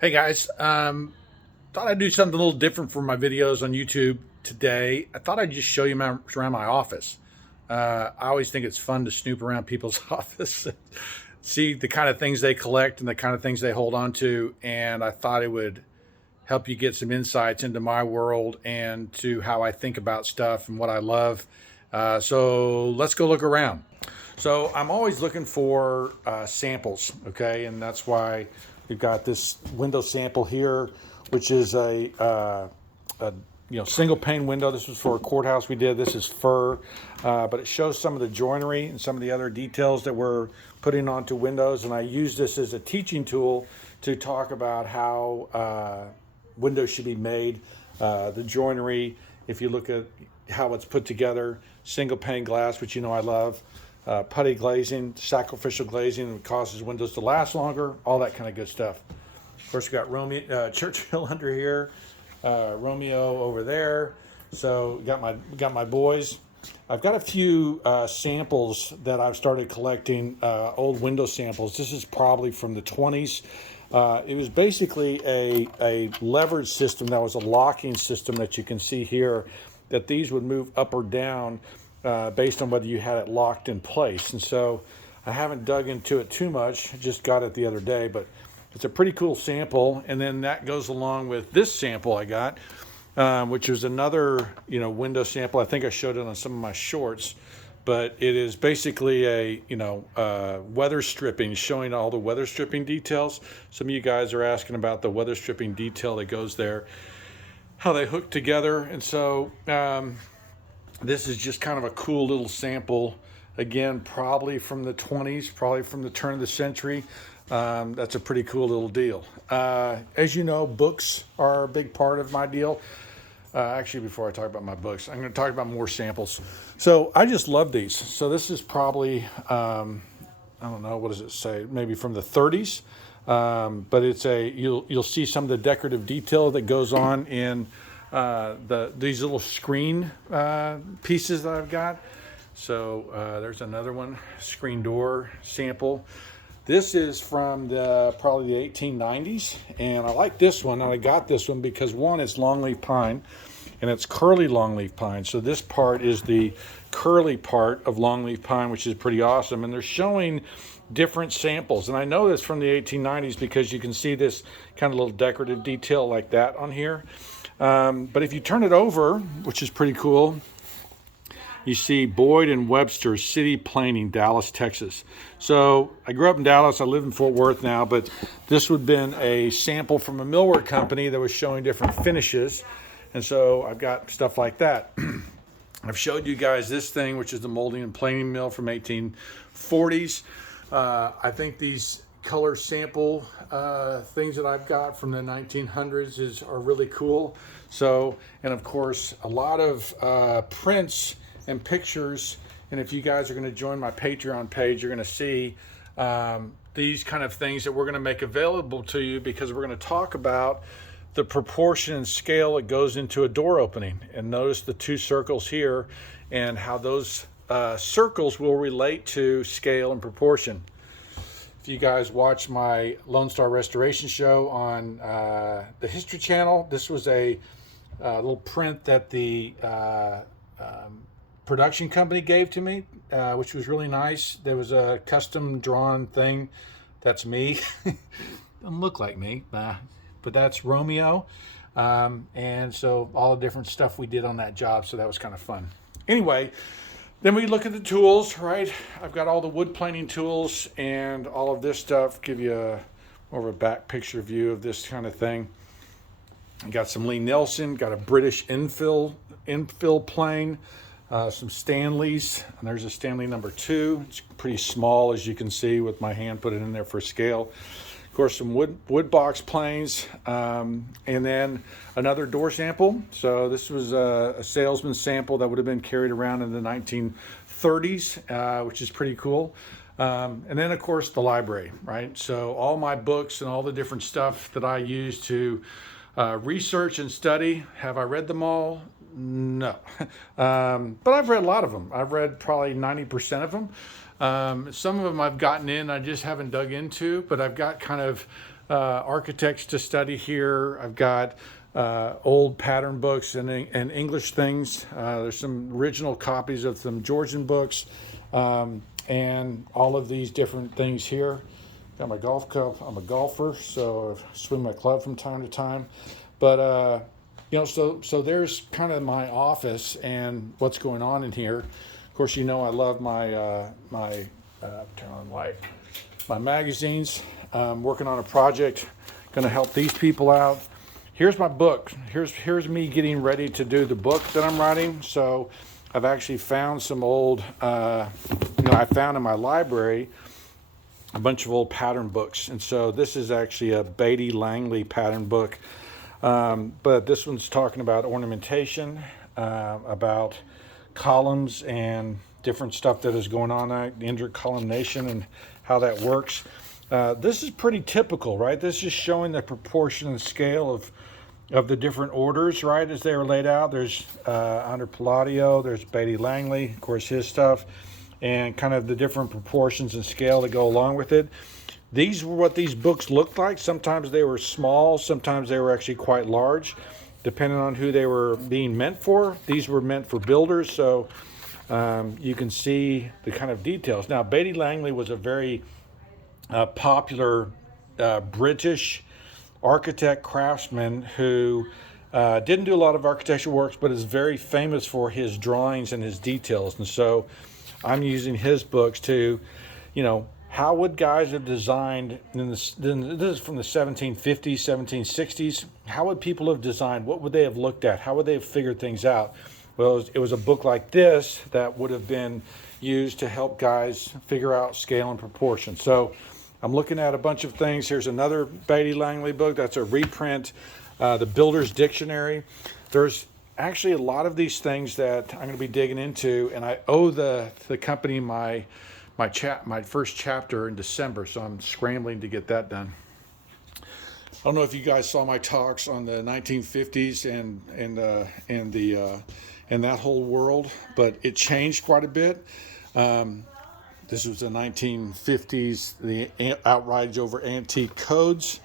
Hey guys, thought I'd do something a little different for my videos on YouTube today. I thought I'd just show you around my office. I always think it's fun to snoop around people's office, see the kind of things they collect and the kind of things they hold on to. And I thought it would help you get some insights into my world and to how I think about stuff and what I love. So let's go look around. So I'm always looking for samples, okay, and that's why we've got this window sample here, which is a single pane window. This was for a courthouse we did. This is fir, but it shows some of the joinery and some of the other details that we're putting onto windows. And I use this as a teaching tool to talk about how windows should be made, the joinery. If you look at how it's put together, single pane glass, which you know I love. Putty glazing, sacrificial glazing, that causes windows to last longer, all that kind of good stuff. Of course, we got Churchill under here, Romeo over there. So got my boys. I've got a few samples that I've started collecting, old window samples. This is probably from the 20s. It was basically a levered system that was a locking system that you can see here, that these would move up or down based on whether you had it locked in place. And so I haven't dug into it too much, just got it the other day, but it's a pretty cool sample. And then that goes along with this sample I got, which is another window sample. I think I showed it on some of my shorts, but it is basically a weather stripping, showing all the weather stripping details. Some of you guys are asking about the weather stripping detail that goes there, how they hook together. And so this is just kind of a cool little sample. Again, probably from the 20s, probably from the turn of the century. That's a pretty cool little deal. As you know, books are a big part of my deal. Actually, before I talk about my books, I'm going to talk about more samples. So I just love these. So this is probably, I don't know, what does it say? Maybe from the 30s. But it's you'll see some of the decorative detail that goes on in these little screen pieces that I've got. So there's another one, screen door sample. This is from probably the 1890s, and I like this one. And I got this one because one, it's longleaf pine, and it's curly longleaf pine. So this part is the curly part of longleaf pine, which is pretty awesome. And they're showing different samples, and I know this from the 1890s because you can see this kind of little decorative detail like that on here. But if you turn it over, which is pretty cool, you see Boyd and Webster City Planing, Dallas, Texas. So I grew up in Dallas. I live in Fort Worth now, but this would have been a sample from a millwork company that was showing different finishes. And so I've got stuff like that. I've showed you guys this thing, which is the molding and planing mill from 1840s. I think these color sample things that I've got from the 1900s are really cool. So, and of course, a lot of prints and pictures. And if you guys are going to join my Patreon page, you're going to see these kind of things that we're going to make available to you, because we're going to talk about the proportion and scale that goes into a door opening. And notice the two circles here and how those circles will relate to scale and proportion. If you guys watch my Lone Star Restoration show on the History Channel, this was a little print that the production company gave to me, which was really nice. There was a custom drawn thing. That's me. Doesn't look like me, but that's Romeo. And so all the different stuff we did on that job, so that was kind of fun. Anyway, then we look at the tools, right? I've got all the wood planing tools and all of this stuff. Give you more of a back picture view of this kind of thing. I got some Lee Nelson, got a British infill plane, some Stanleys, and there's a Stanley number 2. It's pretty small, as you can see, with my hand put it in there for scale. Of course, some wood box planes, and then another door sample. So this was a salesman sample that would have been carried around in the 1930s, which is pretty cool. And then, of course, the library, right? So all my books and all the different stuff that I use to research and study. Have I read them all? No. But I've read a lot of them. I've read probably 90% of them. Some of them I've gotten in, I just haven't dug into, but I've got kind of architects to study here. I've got old pattern books and English things. There's some original copies of some Georgian books, and all of these different things here. Got my golf cup. I'm a golfer, so I swing my club from time to time. But so there's kind of my office and what's going on in here. Of course, I love my turn on light. My magazines. Working on a project, going to help these people out. Here's my book. Here's me getting ready to do the book that I'm writing. So I've actually found some old, I found in my library a bunch of old pattern books. And so this is actually a Beatty Langley pattern book. But this one's talking about ornamentation, about columns and different stuff that is going on, the intercolumnation and how that works. This is pretty typical, right? This is showing the proportion and scale of the different orders, right, as they are laid out. There's under Palladio, there's Beatty Langley, of course, his stuff, and kind of the different proportions and scale that go along with it. These were what these books looked like. Sometimes they were small, sometimes they were actually quite large, depending on who they were being meant for. These were meant for builders, so you can see the kind of details. Now, Beatty Langley was a very popular British architect craftsman who didn't do a lot of architectural works, but is very famous for his drawings and his details. And so I'm using his books to, how would guys have designed this is from the 1750s, 1760s. How would people have designed? What would they have looked at? How would they have figured things out? Well, it was a book like this that would have been used to help guys figure out scale and proportion. So I'm looking at a bunch of things. Here's another Beatty Langley book. That's a reprint, the Builder's Dictionary. There's actually a lot of these things that I'm going to be digging into, and I owe the company my first chapter in December, so I'm scrambling to get that done. I don't know if you guys saw my talks on the 1950s and that whole world, but it changed quite a bit. This was the 1950s, the outrage over antique codes,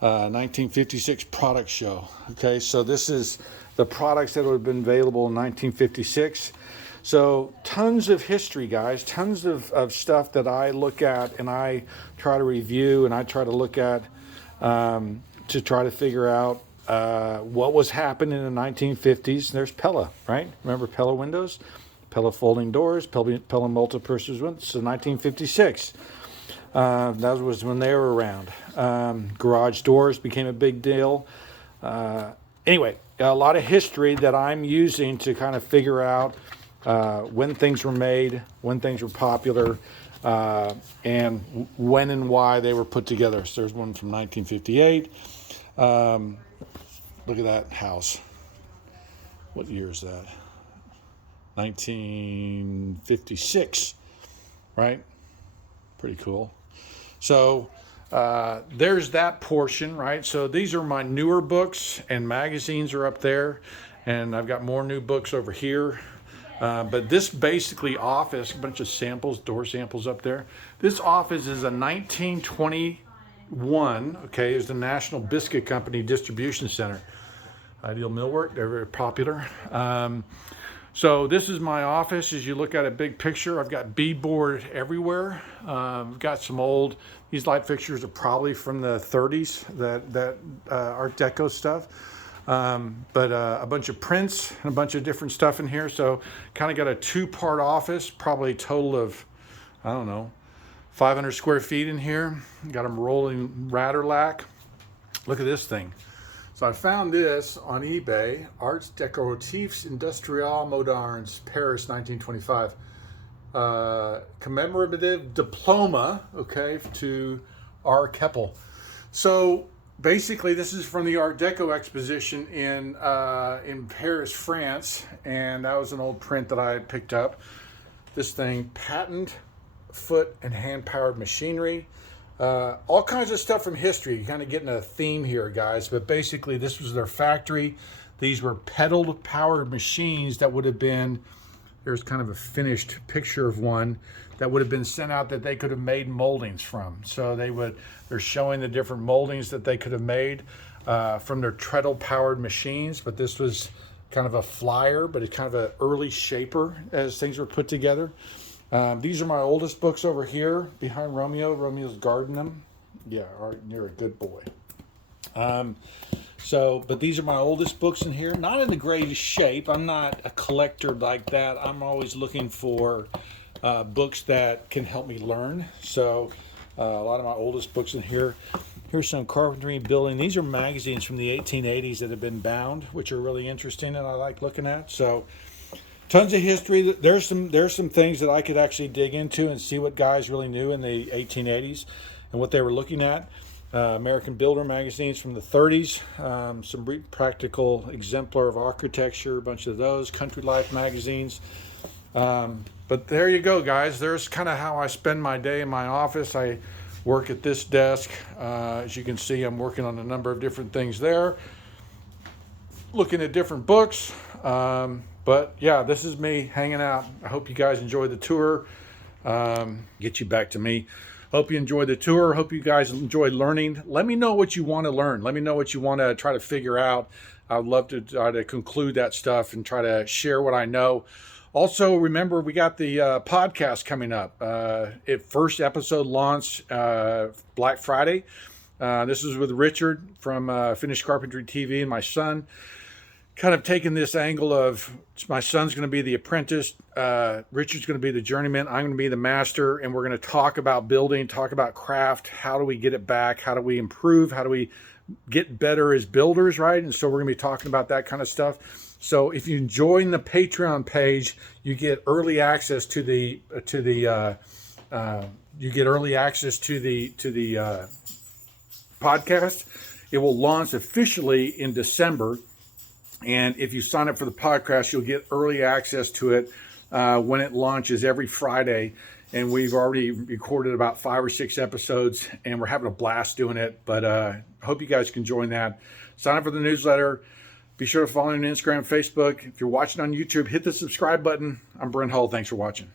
1956 product show. Okay, so this is the products that would have been available in 1956. So tons of history, guys, tons of stuff that I look at and I try to review and I try to look at to try to figure out what was happening in the 1950s. There's Pella, right? Remember Pella windows? Pella folding doors, Pella multi-purpose windows. So 1956. That was when they were around. Garage doors became a big deal. Anyway, a lot of history that I'm using to kind of figure out when things were made, when things were popular, and when and why they were put together. So there's one from 1958. Look at that house. What year is that? 1956, right? Pretty cool. So there's that portion, right? So these are my newer books, and magazines are up there, and I've got more new books over here. But this basically office, a bunch of samples, door samples up there. This office is a 1921, okay, is the National Biscuit Company Distribution Center. Ideal Millwork, they're very popular. So this is my office. As you look at a big picture, I've got beadboard everywhere. I've got some these light fixtures are probably from the 30s, that Art Deco stuff. But a bunch of prints and a bunch of different stuff in here. So kind of got a two-part office, probably a total of, 500 square feet in here. Got them rolling Raderlac. Look at this thing. So I found this on eBay, Arts Décoratifs Industriels Modernes, Paris, 1925. Commemorative diploma, okay, to R. Keppel. So basically, this is from the Art Deco exposition in Paris, France, and that was an old print that I had picked up. This thing, patent, foot, and hand-powered machinery. All kinds of stuff from history. You're kind of getting a theme here, guys, but basically this was their factory. These were pedal-powered machines that would have been, there's kind of a finished picture of one that would have been sent out that they could have made moldings from. So they're showing the different moldings that they could have made from their treadle powered machines. But this was kind of a flyer, but it's kind of an early shaper as things were put together. These are my oldest books over here behind Romeo. Romeo's guarding them. Yeah, all right, you're a good boy. But these are my oldest books in here. Not in the greatest shape. I'm not a collector like that. I'm always looking for books that can help me learn. So a lot of my oldest books in here. Here's some carpentry and building. These are magazines from the 1880s that have been bound, which are really interesting and I like looking at. So tons of history. There's some things that I could actually dig into and see what guys really knew in the 1880s and what they were looking at. American Builder magazines from the 30s, some practical exemplar of architecture, a bunch of those, Country Life magazines. But there you go, guys. There's kind of how I spend my day in my office. I work at this desk. As you can see, I'm working on a number of different things there, looking at different books. But yeah, this is me hanging out. I hope you guys enjoy the tour. Get you back to me. Hope you enjoyed the tour. Hope you guys enjoyed learning. Let me know what you want to learn. Let me know what you want to try to figure out. I'd love to try to conclude that stuff and try to share what I know. Also, remember, we got the podcast coming up. First episode launched Black Friday. This is with Richard from Finished Carpentry TV and my son. Kind of taking this angle of my son's going to be the apprentice, Richard's going to be the journeyman, I'm going to be the master, and we're going to talk about building, talk about craft, how do we get it back, how do we improve, how do we get better as builders, right? And so we're going to be talking about that kind of stuff. So if you join the Patreon page, you get early access to the podcast. It will launch officially in December. And if you sign up for the podcast, you'll get early access to it when it launches every Friday. And we've already recorded about 5 or 6 episodes, and we're having a blast doing it. But I hope you guys can join that. Sign up for the newsletter. Be sure to follow me on Instagram, Facebook. If you're watching on YouTube, hit the subscribe button. I'm Brent Hull. Thanks for watching.